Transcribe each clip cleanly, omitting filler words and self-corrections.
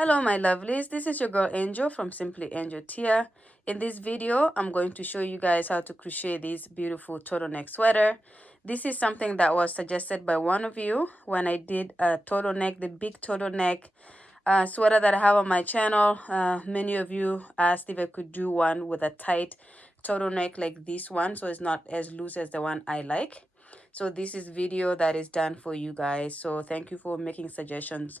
Hello my lovelies, this is your girl Angel from Simply Angel Tiah. In this video, I'm going to show you guys how to crochet this beautiful turtleneck sweater. This is something that was suggested by one of you when I did a turtleneck, the big turtleneck sweater that I have on my channel. Many of you asked if I could do one with a tight turtleneck like this one, so it's not as loose as the one I like. So this is video that is done for you guys. So thank you for making suggestions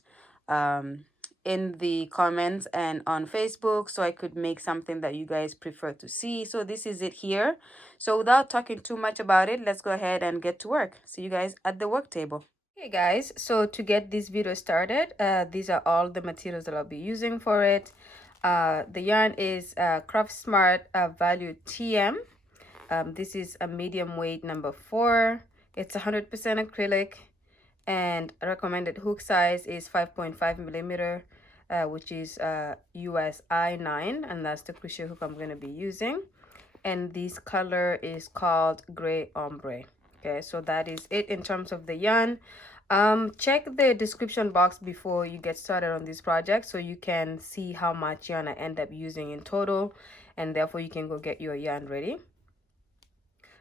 in the comments and on Facebook so I could make something that you guys prefer to see. So this is it here. So without talking too much about it, let's go ahead and get to work. See you guys at the work table. Okay guys, so to get this video started, these are all the materials that I'll be using for it. The yarn is Craft Smart Value TM. This is a medium weight number 4. It's 100% acrylic, and recommended hook size is 5.5 millimeter, which is US I9, and that's the crochet hook I'm going to be using. And this color is called Gray Ombre. Okay, so that is it in terms of the yarn. Check the description box before you get started on this project so you can see how much yarn I end up using in total, and therefore you can go get your yarn ready.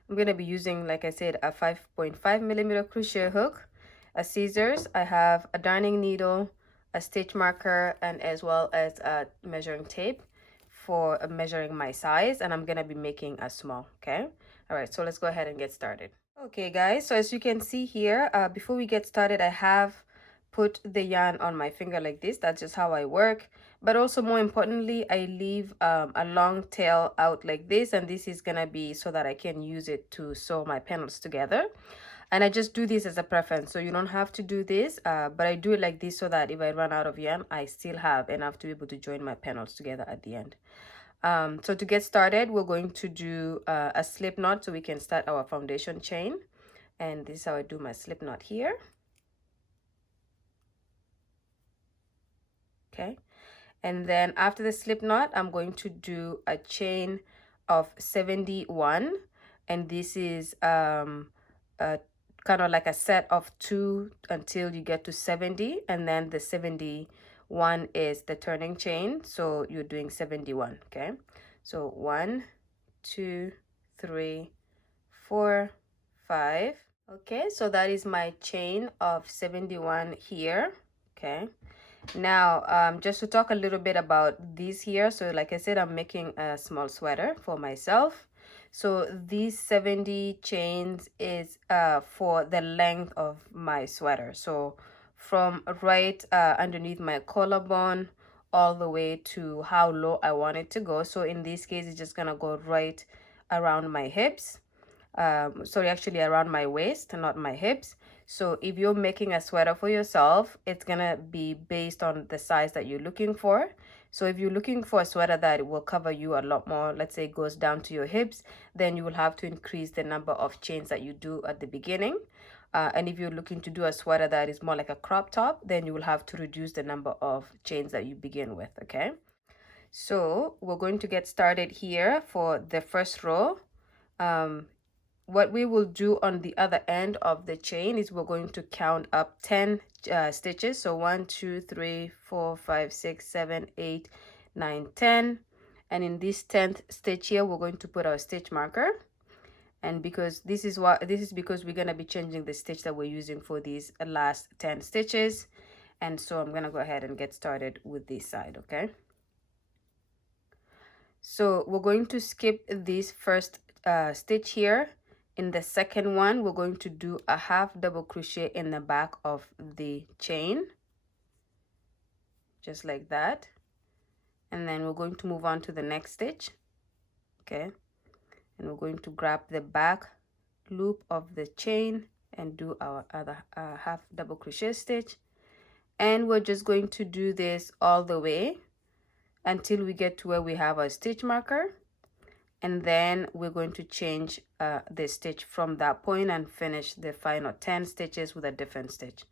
I'm going to be using, like I said, a 5.5 millimeter crochet hook, a scissors, I have a darning needle, a stitch marker, and as well as a measuring tape for measuring my size, and I'm going to be making a small. Okay, all right, so let's go ahead and get started. Okay guys, so as you can see here, before we get started, I have put the yarn on my finger like this. That's just how I work. But also, more importantly, I leave a long tail out like this, and this is gonna be so that I can use it to sew my panels together. And I just do this as a preference, so you don't have to do this, but I do it like this so that if I run out of yarn, I still have enough to be able to join my panels together at the end. So to get started, we're going to do a slip knot so we can start our foundation chain. And this is how I do my slip knot here. Okay, and then after the slip knot, I'm going to do a chain of 71, and this is kind of like a set of 2 until you get to 70, and then the 71 is the turning chain, so you're doing 71. Okay, so 1 2 3 4 5. Okay, so that is my chain of 71 here. Okay, now just to talk a little bit about this here, so like I said, I'm making a small sweater for myself. So these 70 chains is for the length of my sweater, so from right underneath my collarbone all the way to how low I want it to go. So in this case, it's just gonna go right around my hips, sorry, actually around my waist, not my hips. So if you're making a sweater for yourself, it's gonna be based on the size that you're looking for. So if you're looking for a sweater that will cover you a lot more, let's say it goes down to your hips, then you will have to increase the number of chains that you do at the beginning. And if you're looking to do a sweater that is more like a crop top, then you will have to reduce the number of chains that you begin with. Okay, so we're going to get started here for the first row. What we will do on the other end of the chain is we're going to count up 10 stitches. So 1 2 3 4 5 6 7 8 9 10, and in this 10th stitch here we're going to put our stitch marker. And because this is because we're going to be changing the stitch that we're using for these last 10 stitches, and so I'm going to go ahead and get started with this side. Okay, so we're going to skip this first stitch here. In the second one, we're going to do a half double crochet in the back of the chain, just like that. And then we're going to move on to the next stitch. Okay, and we're going to grab the back loop of the chain and do our other half double crochet stitch. And we're just going to do this all the way until we get to where we have our stitch marker. And then we're going to change the stitch from that point and finish the final 10 stitches with a different stitch.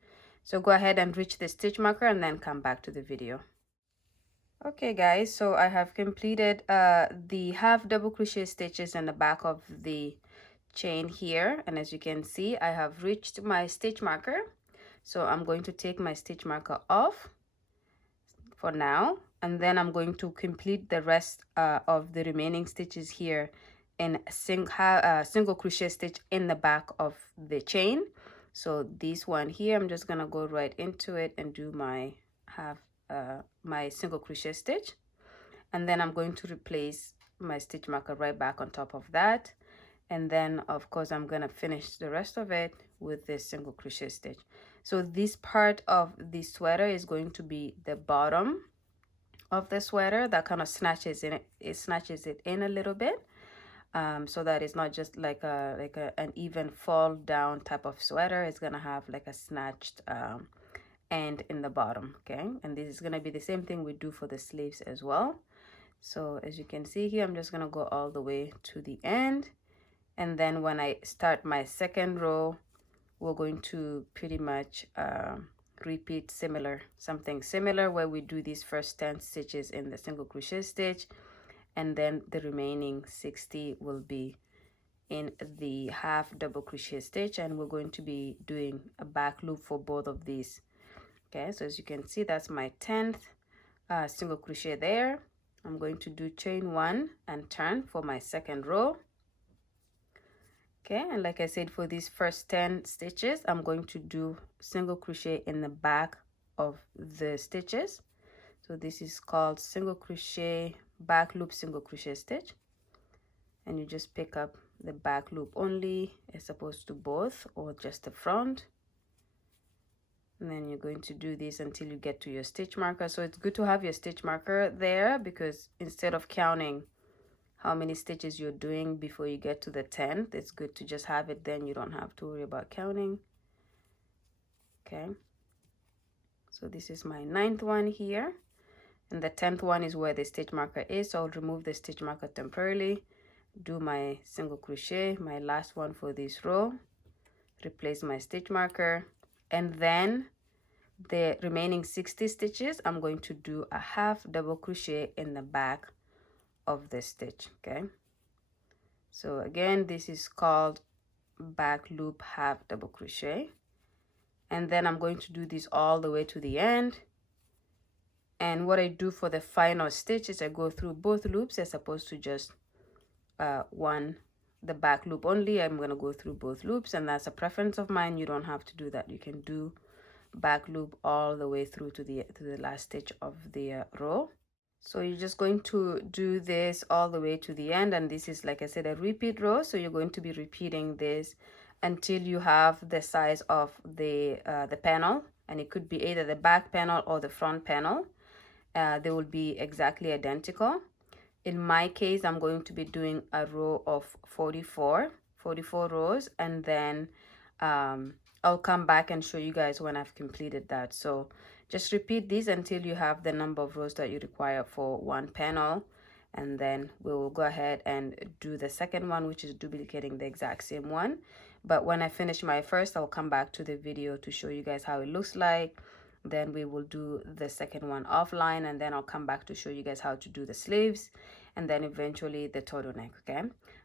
So go ahead and reach the stitch marker and then come back to the video. Okay guys, so I have completed the half double crochet stitches in the back of the chain here, and as you can see, I have reached my stitch marker. So I'm going to take my stitch marker off, for now, and then I'm going to complete the rest of the remaining stitches here in a single crochet stitch in the back of the chain. So this one here, I'm just gonna go right into it and do my my single crochet stitch, and then I'm going to replace my stitch marker right back on top of that. And then of course I'm gonna finish the rest of it with this single crochet stitch. So this part of the sweater is going to be the bottom of the sweater that kind of snatches it in a little bit, so that it's not just like an even fall down type of sweater. It's gonna have like a snatched end in the bottom. Okay, and this is gonna be the same thing we do for the sleeves as well. So as you can see here, I'm just gonna go all the way to the end, and then when I start my second row, we're going to pretty much repeat something similar, where we do these first 10 stitches in the single crochet stitch, and then the remaining 60 will be in the half double crochet stitch, and we're going to be doing a back loop for both of these. Okay, so as you can see, that's my 10th single crochet there. I'm going to do chain 1 and turn for my second row. Okay, and like I said, for these first 10 stitches, I'm going to do single crochet in the back of the stitches. So this is called single crochet back loop single crochet stitch, and you just pick up the back loop only as opposed to both or just the front. And then you're going to do this until you get to your stitch marker. So it's good to have your stitch marker there, because instead of counting how many stitches you're doing before you get to the 10th, it's good to just have it, then you don't have to worry about counting. Okay, so this is my 9th one here, and the 10th one is where the stitch marker is. So I'll remove the stitch marker temporarily, do my single crochet, my last one for this row, replace my stitch marker, and then the remaining 60 stitches I'm going to do a half double crochet in the back of the stitch. Okay, so again, this is called back loop half double crochet, and then I'm going to do this all the way to the end. And what I do for the final stitch is I go through both loops as opposed to just the back loop only. I'm going to go through both loops, and that's a preference of mine. You don't have to do that. You can do back loop all the way through to the last stitch of the row. So you're just going to do this all the way to the end, and this is, like I said, a repeat row. So you're going to be repeating this until you have the size of the panel, and it could be either the back panel or the front panel. They will be exactly identical. In my case, I'm going to be doing a row of 44 rows, and then I'll come back and show you guys when I've completed that. So just repeat this until you have the number of rows that you require for one panel, and then we will go ahead and do the second one, which is duplicating the exact same one. But when I finish my first, I'll come back to the video to show you guys how it looks like. Then we will do the second one offline, and then I'll come back to show you guys how to do the sleeves, and then eventually the turtleneck. Okay,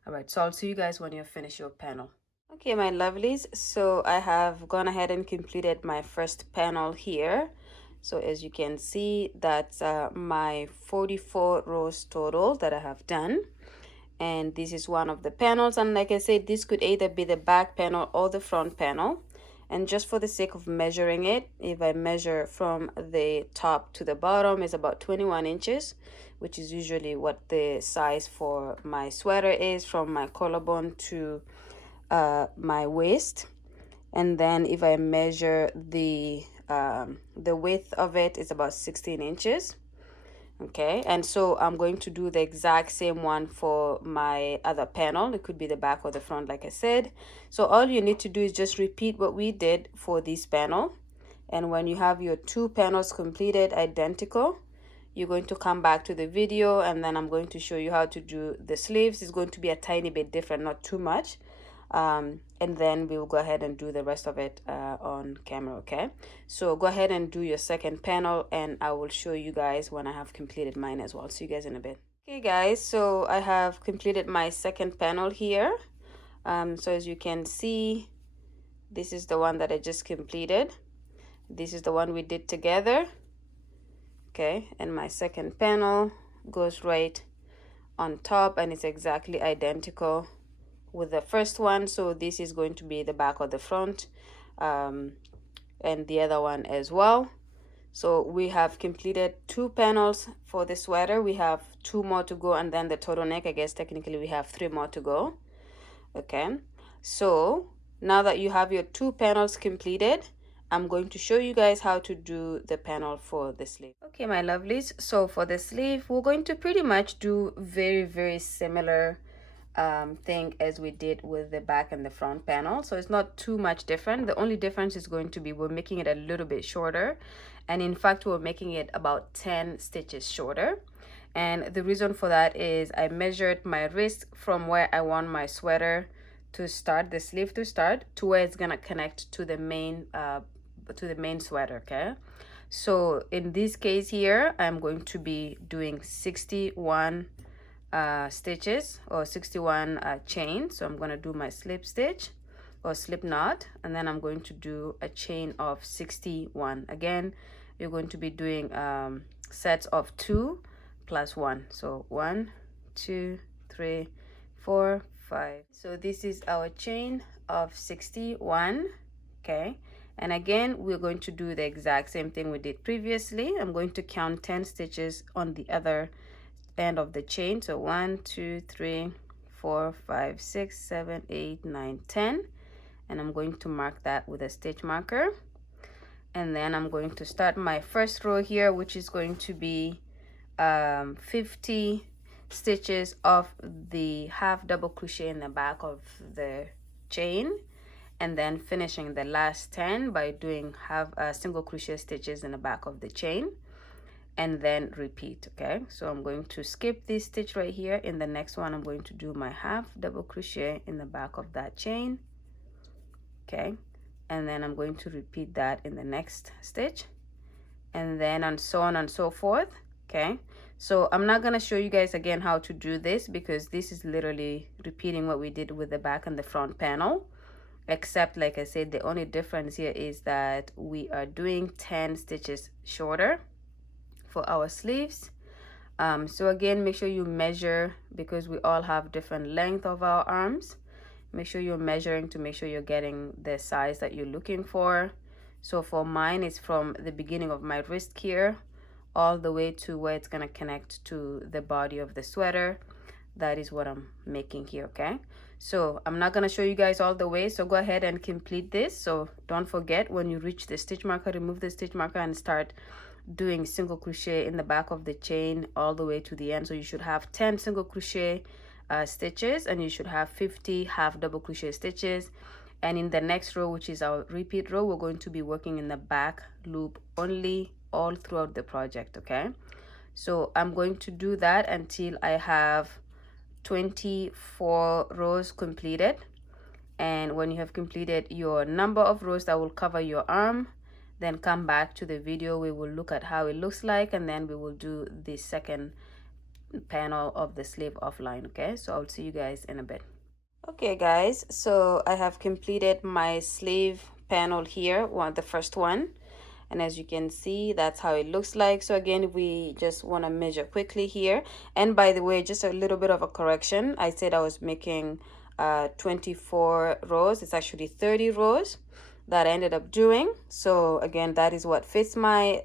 all right, so I'll see you guys when you finish your panel. Okay, my lovelies, so I have gone ahead and completed my first panel here. So as you can see, that's my 44 rows total that I have done, and this is one of the panels. And like I said, this could either be the back panel or the front panel. And just for the sake of measuring it, if I measure from the top to the bottom, is about 21 inches, which is usually what the size for my sweater is, from my collarbone to my waist. And then if I measure the width of it, is about 16 inches. Okay, and so I'm going to do the exact same one for my other panel. It could be the back or the front, like I said. So all you need to do is just repeat what we did for this panel, and when you have your two panels completed identical, you're going to come back to the video, and then I'm going to show you how to do the sleeves. It's going to be a tiny bit different, not too much, and then we'll go ahead and do the rest of it on camera. Okay, so go ahead and do your second panel, and I will show you guys when I have completed mine as well. See you guys in a bit. Okay guys, so I have completed my second panel here. So as you can see, this is the one that I just completed. This is the one we did together. okay, and my second panel goes right on top, and it's exactly identical with the first one. So this is going to be the back of the front, and the other one as well. So we have completed 2 panels for the sweater. We have 2 more to go, and then the turtleneck, I guess technically we have 3 more to go. Okay, so now that you have your 2 panels completed, I'm going to show you guys how to do the panel for the sleeve. Okay, my lovelies, so for the sleeve, we're going to pretty much do very similar thing as we did with the back and the front panel. So it's not too much different. The only difference is going to be we're making it a little bit shorter, and in fact we're making it about 10 stitches shorter. And the reason for that is I measured my wrist from where I want my sweater to start, the sleeve to start, to where it's gonna connect to the main sweater. Okay, so in this case here, I'm going to be doing 61 stitches, or 61 chains. So I'm going to do my slip stitch or slip knot, and then I'm going to do a chain of 61. Again, you're going to be doing sets of 2 plus 1. So 1, 2, 3, 4, 5. So this is our chain of 61. Okay, and again we're going to do the exact same thing we did previously. I'm going to count 10 stitches on the other end of the chain. So 1, 2, 3, 4, 5, 6, 7, 8, 9, 10, and I'm going to mark that with a stitch marker. And then I'm going to start my first row here, which is going to be 50 stitches of the half double crochet in the back of the chain, and then finishing the last 10 by doing half single crochet stitches in the back of the chain, and then repeat. Okay, so I'm going to skip this stitch right here. In the next one, I'm going to do my half double crochet in the back of that chain. Okay, and then I'm going to repeat that in the next stitch, and then and so on and so forth. Okay, so I'm not going to show you guys again how to do this, because this is literally repeating what we did with the back and the front panel, except like I said, the only difference here is that we are doing 10 stitches shorter for our sleeves. So again, make sure you measure, because we all have different length of our arms. Make sure you're measuring to make sure you're getting the size that you're looking for. So for mine, it's from the beginning of my wrist here all the way to where it's going to connect to the body of the sweater. That is what I'm making here. Okay, so I'm not going to show you guys all the way, so go ahead and complete this. So don't forget, when you reach the stitch marker, remove the stitch marker and start doing single crochet in the back of the chain all the way to the end. So you should have 10 single crochet stitches, and you should have 50 half double crochet stitches. And in the next row, which is our repeat row, we're going to be working in the back loop only all throughout the project. Okay, so I'm going to do that until I have 24 rows completed. And when you have completed your number of rows that will cover your arm, then come back to the video. We will look at how it looks like, and then we will do the second panel of the sleeve offline. Okay, so I'll see you guys in a bit. Okay guys, so I have completed my sleeve panel here, the first one, and as you can see, that's how it looks like. So again, we just want to measure quickly here. And by the way, just a little bit of a correction, I said I was making 24 rows. It's actually 30 rows that I ended up doing. So again, that is what fits my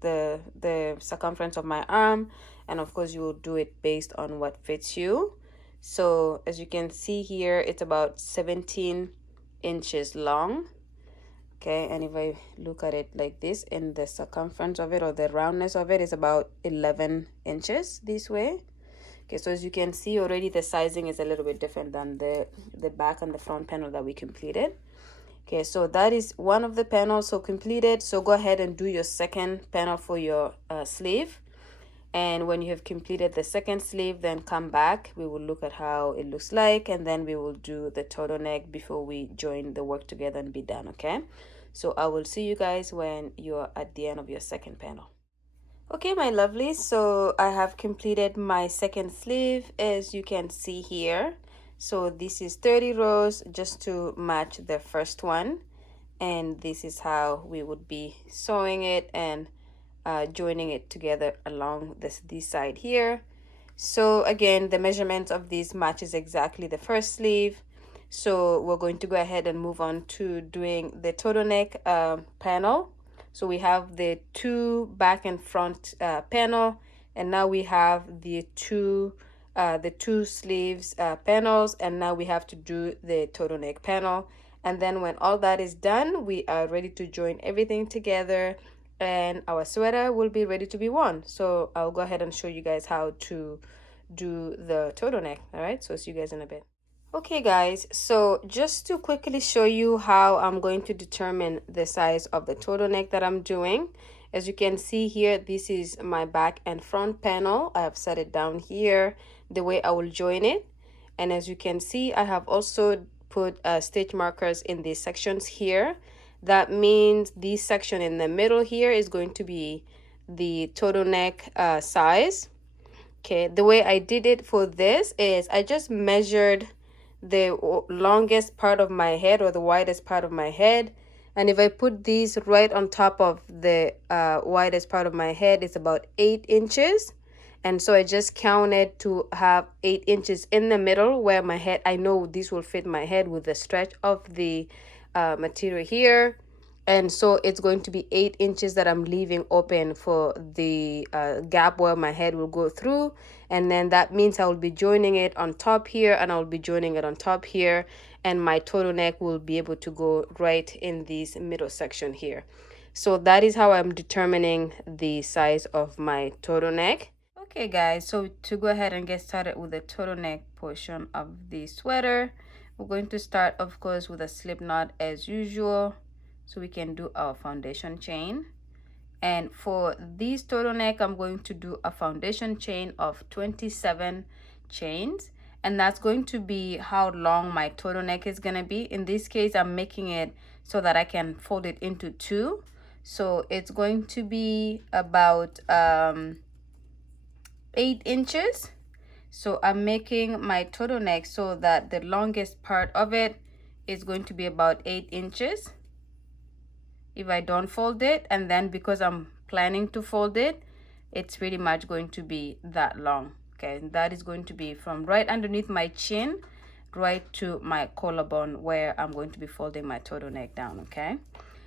the circumference of my arm, and of course you will do it based on what fits you. So as you can see here, it's about 17 inches long. Okay, and if I look at it like this, in the circumference of it, or the roundness of it, is about 11 inches this way. Okay, so as you can see already, the sizing is a little bit different than the back and the front panel that we completed. Okay, so that is one of the panels so completed. So go ahead and do your second panel for your sleeve, and when you have completed the second sleeve, then come back. We will look at how it looks like, and then we will do the turtleneck before we join the work together and be done. Okay, so I will see you guys when you're at the end of your second panel. Okay, my lovely, so I have completed my second sleeve, as you can see here. So this is 30 rows just to match the first one, and this is how we would be sewing it and joining it together along this side here. So again, the measurements of these matches exactly the first sleeve. So we're going to go ahead and move on to doing the turtleneck panel. So we have the two back and front panel, and now we have the two sleeves panels, and now we have to do the turtleneck panel. And then when all that is done, we are ready to join everything together, and our sweater will be ready to be worn. So I'll go ahead and show you guys how to do the turtleneck. All right, so see you guys in a bit. Okay guys, so just to quickly show you how I'm going to determine the size of the turtleneck that I'm doing. As you can see here, this is my back and front panel. I have set it down here the way I will join it. And as you can see, I have also put stitch markers in these sections here. That means this section in the middle here is going to be the turtleneck size. Okay, the way I did it for this is I just measured the longest part of my head, or the widest part of my head, and if I put these right on top of the widest part of my head, it's about 8 inches. And so I just counted to have 8 inches in the middle where my head, I know this will fit my head with the stretch of the material here. And so it's going to be 8 inches that I'm leaving open for the gap where my head will go through. And then that means I will be joining it on top here, and I will be joining it on top here, and my turtleneck will be able to go right in this middle section here. So that is how I'm determining the size of my turtleneck. Okay guys, so to go ahead and get started with the turtleneck portion of the sweater, we're going to start, of course, with a slip knot as usual, so we can do our foundation chain. And for this turtleneck, I'm going to do a foundation chain of 27 chains, and that's going to be how long my turtleneck is going to be. In this case, I'm making it so that I can fold it into two, so it's going to be about 8 inches. So I'm making my turtleneck so that the longest part of it is going to be about 8 inches if I don't fold it. And then because I'm planning to fold it, it's pretty much going to be that long. Okay, that is going to be from right underneath my chin right to my collarbone, where I'm going to be folding my turtleneck down. Okay,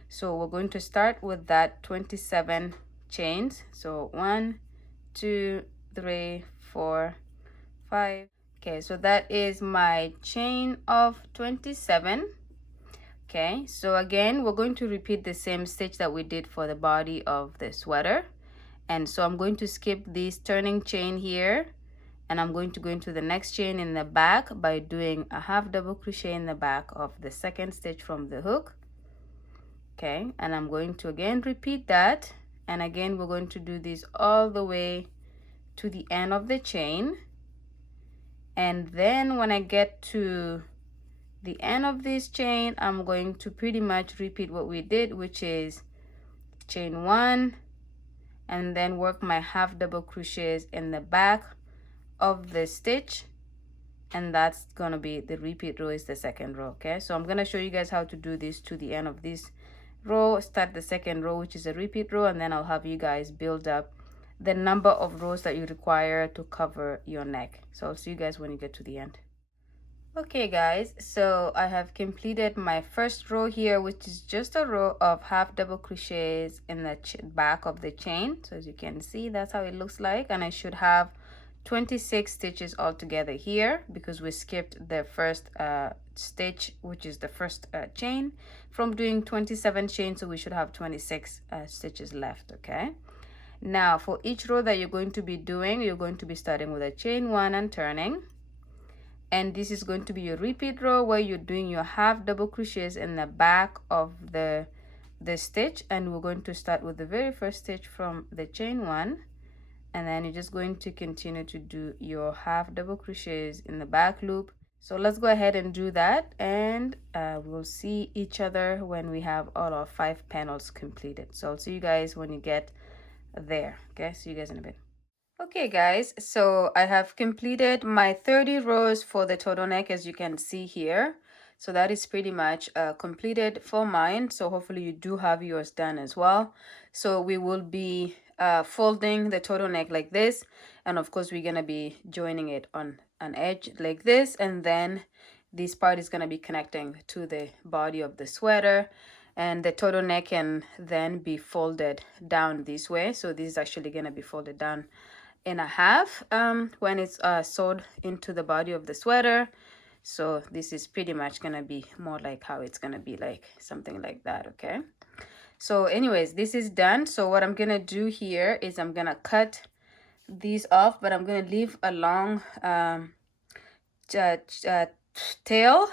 so we're going to start with that 27 chains. So 1, 2, 3, 4, 5. Okay, so that is my chain of 27. Okay, so again, we're going to repeat the same stitch that we did for the body of the sweater. And so I'm going to skip this turning chain here, and I'm going to go into the next chain in the back by doing a half double crochet in the back of the second stitch from the hook. Okay, and I'm going to again repeat that, and again we're going to do this all the way to the end of the chain. And then when I get to the end of this chain, I'm going to pretty much repeat what we did, which is chain 1, and then work my half double crochets in the back of the stitch, and that's gonna be the repeat row, is the second row. Okay, so I'm gonna show you guys how to do this to the end of this row. Start the second row, which is a repeat row, and then I'll have you guys build up the number of rows that you require to cover your neck. So I'll see you guys when you get to the end. Okay guys, so I have completed my first row here, which is just a row of half double crochets in the back of the chain. So as you can see, that's how it looks like, and I should have 26 stitches altogether here because we skipped the first stitch, which is the first chain, from doing 27 chains, so we should have 26 stitches left. Okay, now for each row that you're going to be doing, you're going to be starting with a chain 1 and turning. And this is going to be your repeat row where you're doing your half double crochets in the back of the stitch, and we're going to start with the very first stitch from the chain 1, and then you're just going to continue to do your half double crochets in the back loop. So let's go ahead and do that, and we'll see each other when we have all our 5 panels completed. So I'll see you guys when you get there. Okay, see you guys in a bit. Okay guys, so I have completed my 30 rows for the turtleneck, as you can see here. So that is pretty much completed for mine. So hopefully you do have yours done as well. So we will be folding the turtleneck like this, and of course we're gonna be joining it on an edge like this, and then this part is gonna be connecting to the body of the sweater, and the turtleneck can then be folded down this way. So this is actually gonna be folded down in a half when it's sewed into the body of the sweater. So this is pretty much gonna be more like how it's gonna be, like something like that. Okay, so anyways, this is done. So what I'm gonna do here is I'm gonna cut these off, but I'm gonna leave a long tail.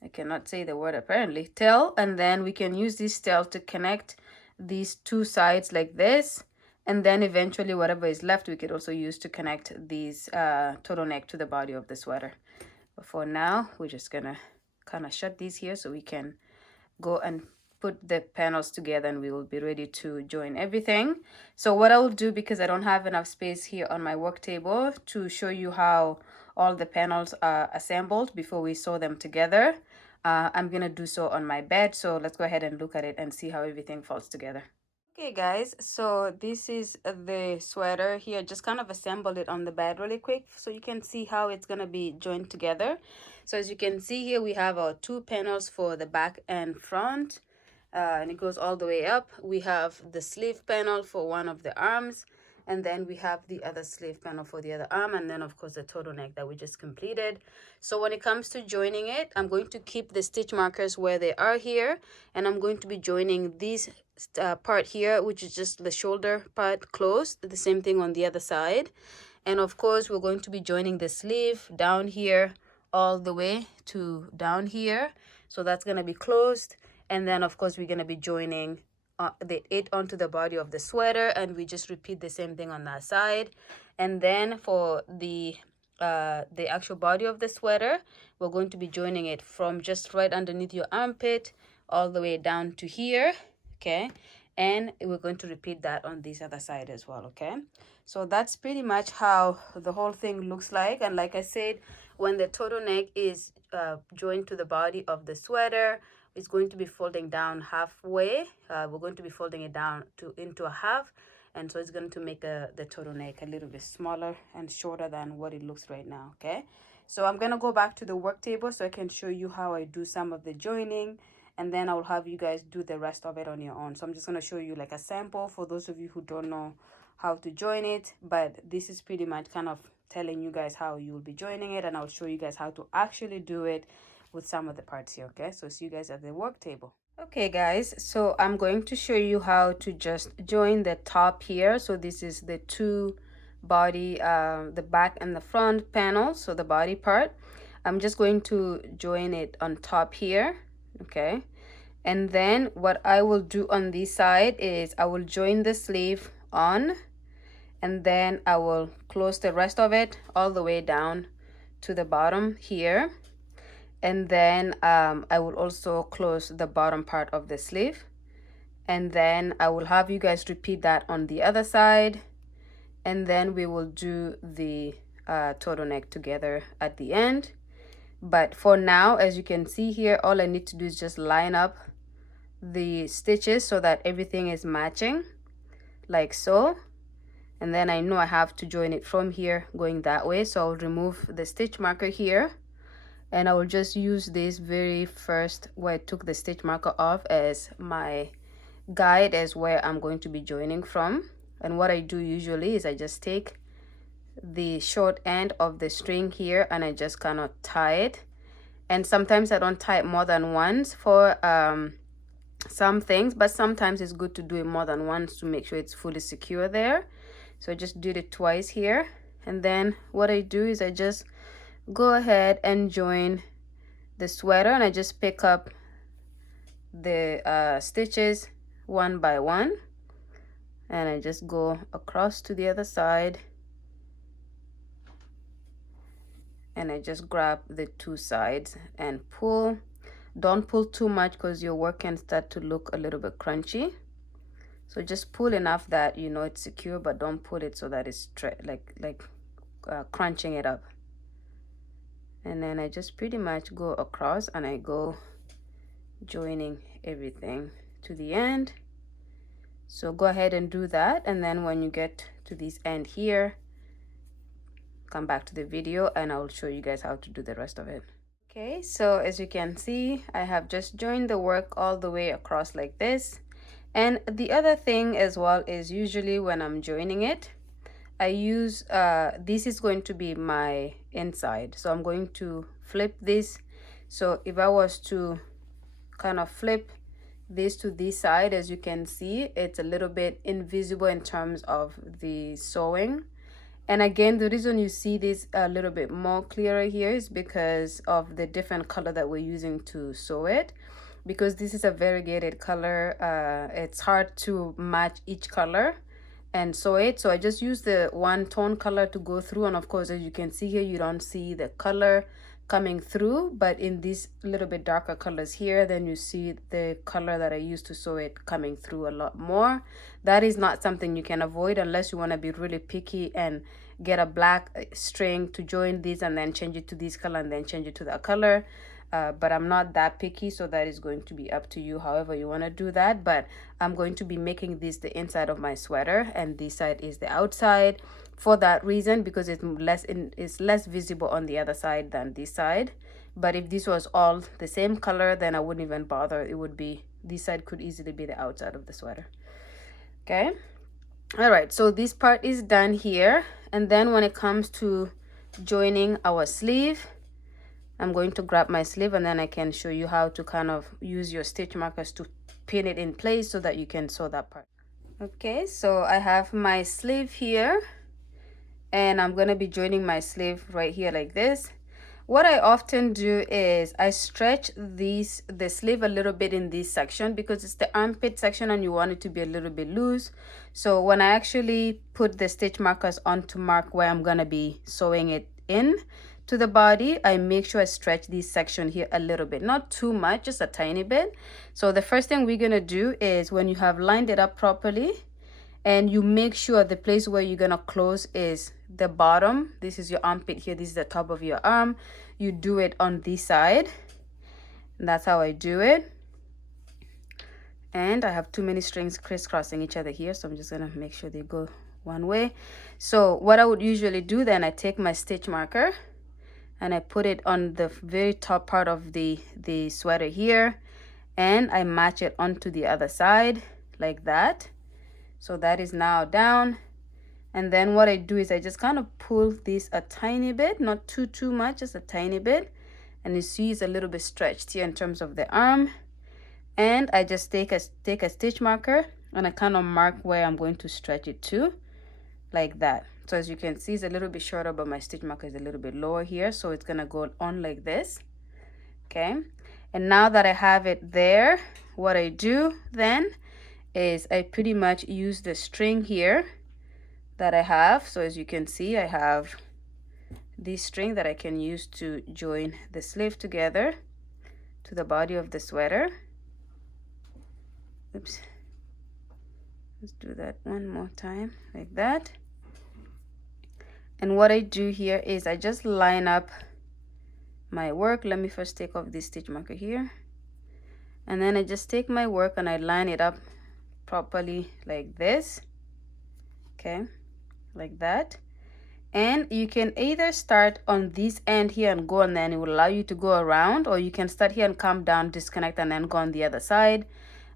I cannot say the word apparently, tail, and then we can use this tail to connect these two sides like this, and then eventually whatever is left we could also use to connect these turtleneck to the body of the sweater. But for now we're just gonna kind of shut these here so we can go and put the panels together, and we will be ready to join everything. So what I will do, because I don't have enough space here on my work table to show you how all the panels are assembled before we sew them together, I'm gonna do so on my bed. So let's go ahead and look at it and see how everything falls together. Okay guys, so this is the sweater here. Just kind of assembled it on the bed really quick so you can see how it's gonna be joined together. So as you can see here, we have our two panels for the back and front, and it goes all the way up. We have the sleeve panel for one of the arms, and then we have the other sleeve panel for the other arm, and then of course the turtleneck that we just completed. So when it comes to joining it, I'm going to keep the stitch markers where they are here, and I'm going to be joining these part here, which is just the shoulder part, closed. The same thing on the other side, and of course we're going to be joining the sleeve down here all the way to down here, so that's going to be closed. And then of course we're going to be joining it onto the body of the sweater, and we just repeat the same thing on that side. And then for the actual body of the sweater, we're going to be joining it from just right underneath your armpit all the way down to here. Okay, and we're going to repeat that on this other side as well. Okay, so that's pretty much how the whole thing looks like. And like I said, when the turtleneck is joined to the body of the sweater, it's going to be folding down halfway. We're going to be folding it down into a half, and so it's going to make the turtleneck a little bit smaller and shorter than what it looks right now. Okay, so I'm going to go back to the work table so I can show you how I do some of the joining, and then I'll have you guys do the rest of it on your own. So I'm just going to show you like a sample for those of you who don't know how to join it, but this is pretty much kind of telling you guys how you will be joining it, and I'll show you guys how to actually do it with some of the parts here. Okay, so see you guys at the work table. Okay guys, so I'm going to show you how to just join the top here. So this is the two body, the back and the front panels, so the body part. I'm just going to join it on top here. Okay, and then what I will do on this side is I will join the sleeve on, and then I will close the rest of it all the way down to the bottom here. And then I will also close the bottom part of the sleeve, and then I will have you guys repeat that on the other side, and then we will do the turtleneck together at the end. But for now, as you can see here, all I need to do is just line up the stitches so that everything is matching like so. And then I know I have to join it from here going that way, so I'll remove the stitch marker here, and I will just use this very first where I took the stitch marker off as my guide as where I'm going to be joining from. And what I do usually is I just take the short end of the string here and I just kind of tie it. And sometimes I don't tie it more than once for some things, but sometimes it's good to do it more than once to make sure it's fully secure there. So I just did it twice here, and then what I do is I just go ahead and join the sweater, and I just pick up the stitches one by one, and I just go across to the other side, and I just grab the two sides and pull. Don't pull too much because your work can start to look a little bit crunchy. So just pull enough that you know it's secure, but don't pull it so that it's crunching it up. And then I just pretty much go across and I go joining everything to the end. So go ahead and do that, and then when you get to this end here, come back to the video and I'll show you guys how to do the rest of it. Okay, so as you can see, I have just joined the work all the way across like this. And the other thing as well is usually when I'm joining it, I use this is going to be my inside, so I'm going to flip this. So if I was to kind of flip this to this side, as you can see, it's a little bit invisible in terms of the sewing. And again, the reason you see this a little bit more clearer here is because of the different color that we're using to sew it. Because this is a variegated color, it's hard to match each color and sew it. So I just use the one tone color to go through. And of course, as you can see here, you don't see the color coming through, but in these little bit darker colors here, then you see the color that I used to sew it coming through a lot more. That is not something you can avoid unless you want to be really picky and get a black string to join these and then change it to this color and then change it to that color. But I'm not that picky, so that is going to be up to you however you want to do that. But I'm going to be making this the inside of my sweater and this side is the outside for that reason, because it's less visible on the other side than this side. But if this was all the same color, then I wouldn't even bother. It would be, this side could easily be the outside of the sweater. Okay, all right, so this part is done here. And then when it comes to joining our sleeve, I'm going to grab my sleeve and then I can show you how to kind of use your stitch markers to pin it in place so that you can sew that part. Okay, so I have my sleeve here and I'm going to be joining my sleeve right here like this. What I often do is I stretch the sleeve a little bit in this section because it's the armpit section and you want it to be a little bit loose. So when I actually put the stitch markers on to mark where I'm going to be sewing it in to the body, I make sure I stretch this section here a little bit, not too much, just a tiny bit. So the first thing we're going to do is when you have lined it up properly, and you make sure the place where you're gonna close is the bottom. This is your armpit here, this is the top of your arm. You do it on this side, and that's how I do it. And I have too many strings crisscrossing each other here, so I'm just gonna make sure they go one way. So what I would usually do then, I take my stitch marker and I put it on the very top part of the sweater here, and I match it onto the other side like that. So that is now down. And then what I do is I just kind of pull this a tiny bit, not too much, just a tiny bit. And you see it's a little bit stretched here in terms of the arm. And I just take a stitch marker and I kind of mark where I'm going to stretch it to, like that. So as you can see, it's a little bit shorter, but my stitch marker is a little bit lower here. So it's gonna go on like this, okay? And now that I have it there, what I do then is I pretty much use the string here that I have. So as you can see, I have this string that I can use to join the sleeve together to the body of the sweater. Oops. Let's do that one more time, like that. And what I do here is I just line up my work. Let me first take off this stitch marker here. And then I just take my work and I line it up properly like this, okay, like that. And you can either start on this end here and go, and then it will allow you to go around, or you can start here and come down, disconnect, and then go on the other side.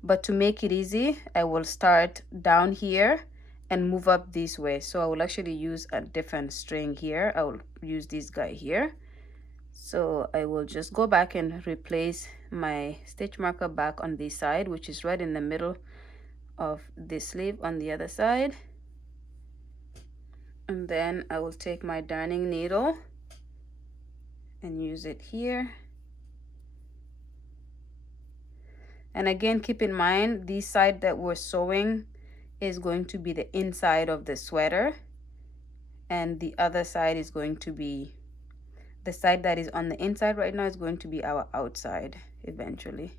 But to make it easy, I will start down here and move up this way. So I will actually use a different string here. I will use this guy here. So I will just go back and replace my stitch marker back on this side, which is right in the middle of the sleeve on the other side. And then I will take my darning needle and use it here. And again, keep in mind, this side that we're sewing is going to be the inside of the sweater, and the other side is going to be, the side that is on the inside right now is going to be our outside eventually.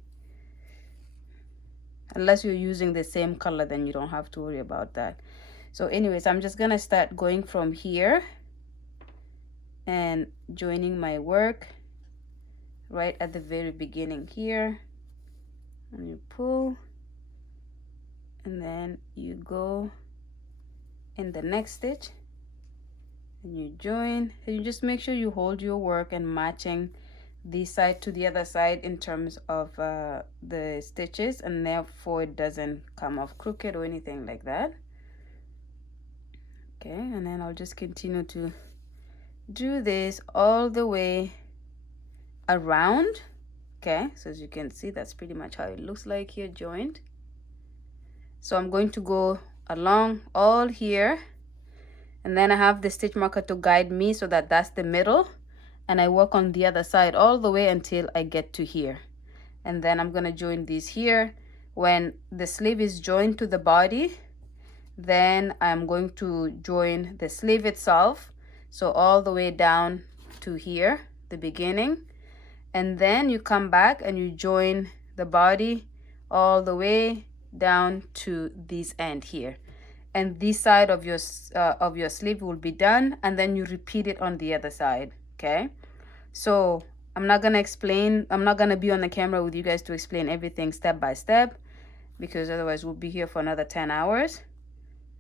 Unless you're using the same color, then you don't have to worry about that. So anyways, I'm just gonna start going from here and joining my work right at the very beginning here. And you pull and then you go in the next stitch and you join, and you just make sure you hold your work and matching this side to the other side in terms of the stitches, and therefore it doesn't come off crooked or anything like that. Okay, and then I'll just continue to do this all the way around. Okay, so as you can see, that's pretty much how it looks like here, joined. So I'm going to go along all here, and then I have the stitch marker to guide me so that that's the middle, and I work on the other side all the way until I get to here, and then I'm gonna join these here. When the sleeve is joined to the body, then I'm going to join the sleeve itself, so all the way down to here, the beginning, and then you come back and you join the body all the way down to this end here, and this side of your sleeve will be done, and then you repeat it on the other side. Okay, so I'm not gonna be on the camera with you guys to explain everything step by step, because otherwise we'll be here for another 10 hours.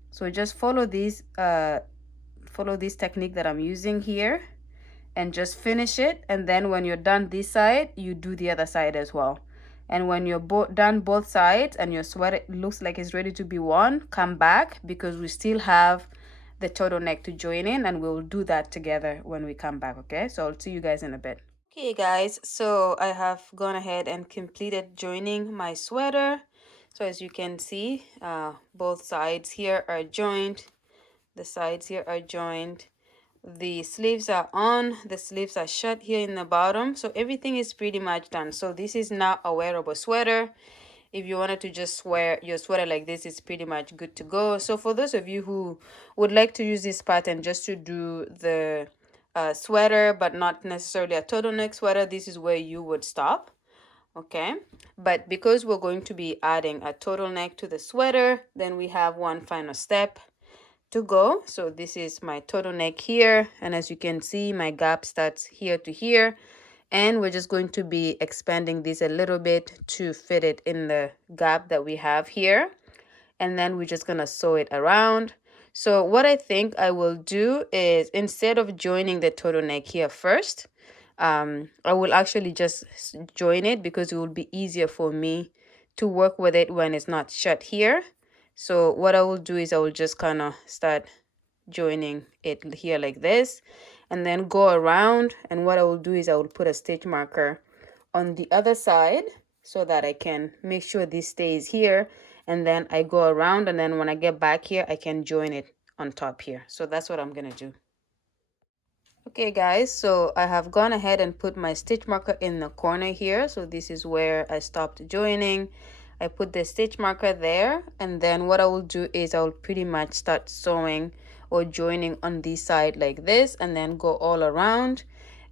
So just follow this technique that I'm using here and just finish it, and then when you're done this side, you do the other side as well. And when you're done both sides and your sweater looks like it's ready to be worn, come back, because we still have the turtleneck to join in, and we'll do that together when we come back. Okay, so I'll see you guys in a bit. Okay guys, so I have gone ahead and completed joining my sweater. So as you can see, both sides here are joined, the sides here are joined, the sleeves are on, the sleeves are shut here in the bottom, so everything is pretty much done. So this is now a wearable sweater. If you wanted to just wear your sweater like this, it's pretty much good to go. So for those of you who would like to use this pattern just to do the sweater but not necessarily a turtleneck sweater, this is where you would stop. Okay, but because we're going to be adding a turtleneck to the sweater, then we have one final step to go. So this is my turtleneck here, and as you can see, my gap starts here to here, and we're just going to be expanding this a little bit to fit it in the gap that we have here, and then we're just gonna sew it around. So what I think I will do is, instead of joining the turtleneck here first, I will actually just join it, because it will be easier for me to work with it when it's not shut here. So what I will do is I will just kind of start joining it here like this, and then go around, and what I will do is I will put a stitch marker on the other side so that I can make sure this stays here, and then I go around, and then when I get back here I can join it on top here. So that's what I'm gonna do. Okay guys, so I have gone ahead and put my stitch marker in the corner here. So this is where I stopped joining. I put the stitch marker there, and then what I will do is I will pretty much start sewing or joining on this side like this, and then go all around.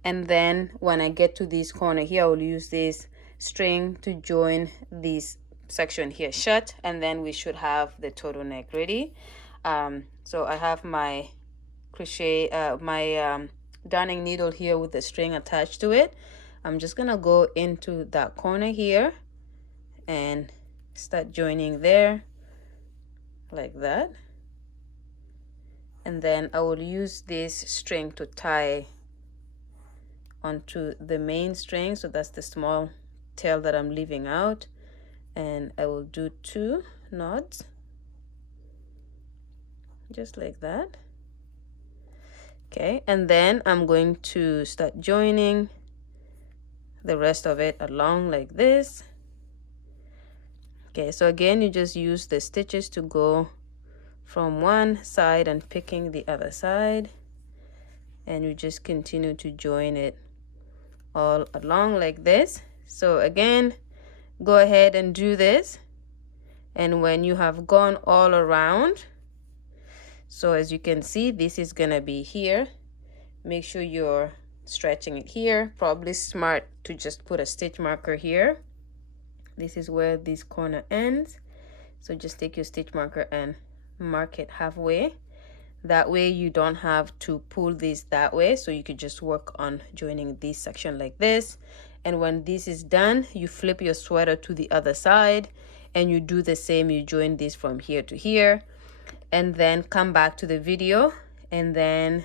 And then when I get to this corner here, I will use this string to join this section here shut, and then we should have the turtleneck ready. So I have my crochet darning needle here with the string attached to it. I'm just gonna go into that corner here and start joining there like that, and then I will use this string to tie onto the main string. So that's the small tail that I'm leaving out, and I will do 2 knots just like that. Okay, and then I'm going to start joining the rest of it along like this. Okay, so again, you just use the stitches to go from one side and picking the other side, and you just continue to join it all along like this. So again, go ahead and do this, and when you have gone all around, so as you can see, this is gonna be here. Make sure you're stretching it here. Probably smart to just put a stitch marker here. This is where this corner ends. So just take your stitch marker and mark it halfway. That way you don't have to pull this that way. So you could just work on joining this section like this. And when this is done, you flip your sweater to the other side, and you do the same. You join this from here to here, and then come back to the video, and then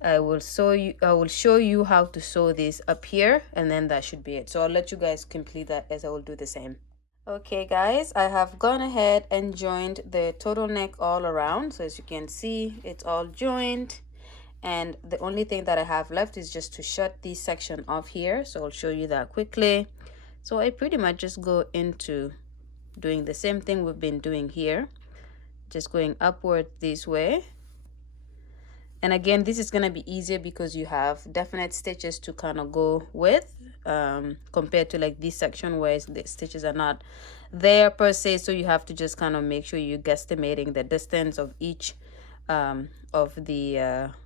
I will show you how to sew this up here, and then that should be it. So I'll let you guys complete that as I will do the same. Okay guys, I have gone ahead and joined the turtleneck all around. So as you can see, it's all joined, and the only thing that I have left is just to shut this section off here. So I'll show you that quickly. So I pretty much just go into doing the same thing we've been doing here, just going upward this way. And again, this is going to be easier because you have definite stitches to kind of go with, compared to like this section where the stitches are not there per se. So you have to just kind of make sure you're guesstimating the distance of each of the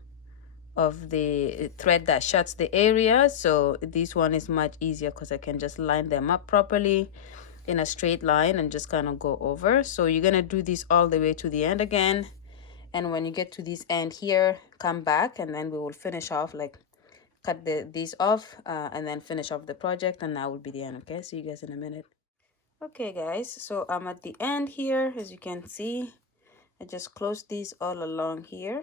thread that shuts the area. So this one is much easier because I can just line them up properly in a straight line and just kind of go over. So you're going to do this all the way to the end again. And when you get to this end here, come back, and then we will finish off, like cut these off, and then finish off the project, and that will be the end. Okay, see you guys in a minute. Okay guys, so I'm at the end here. As you can see, I just closed these all along here,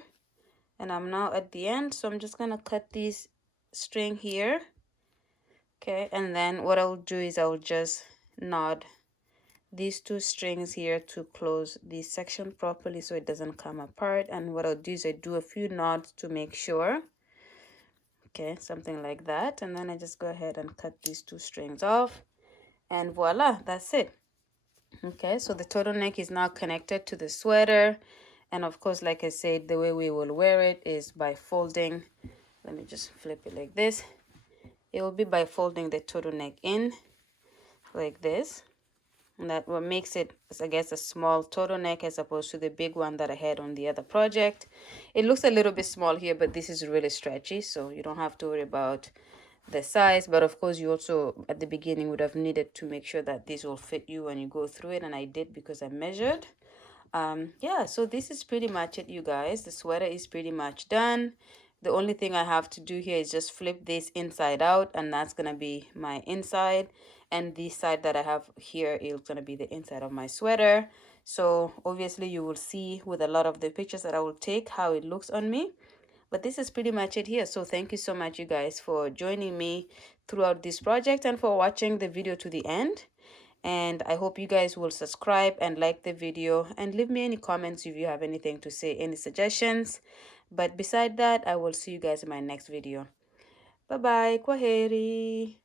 and I'm now at the end. So I'm just gonna cut this string here. Okay, and then what I'll do is I'll just knot these two strings here to close this section properly so it doesn't come apart. And what I'll do is I do a few knots to make sure. Okay, something like that. And then I just go ahead and cut these two strings off, and voila, that's it. Okay, so the turtleneck is now connected to the sweater, and of course, like I said, the way we will wear it is by folding. Let me just flip it like this. It will be by folding the turtleneck in like this. And that what makes it, I guess, a small turtleneck as opposed to the big one that I had on the other project. It looks a little bit small here, but this is really stretchy, so you don't have to worry about the size. But of course, you also at the beginning would have needed to make sure that this will fit you when you go through it, and I did because I measured. Yeah, so this is pretty much it, you guys. The sweater is pretty much done. The only thing I have to do here is just flip this inside out, and that's gonna be my inside, and this side that I have here is gonna be the inside of my sweater. So obviously you will see with a lot of the pictures that I will take how it looks on me, but this is pretty much it here. So thank you so much, you guys, for joining me throughout this project and for watching the video to the end. And I hope you guys will subscribe and like the video, and leave me any comments if you have anything to say, any suggestions. But beside that, I will see you guys in my next video. Bye bye. Kwaheri.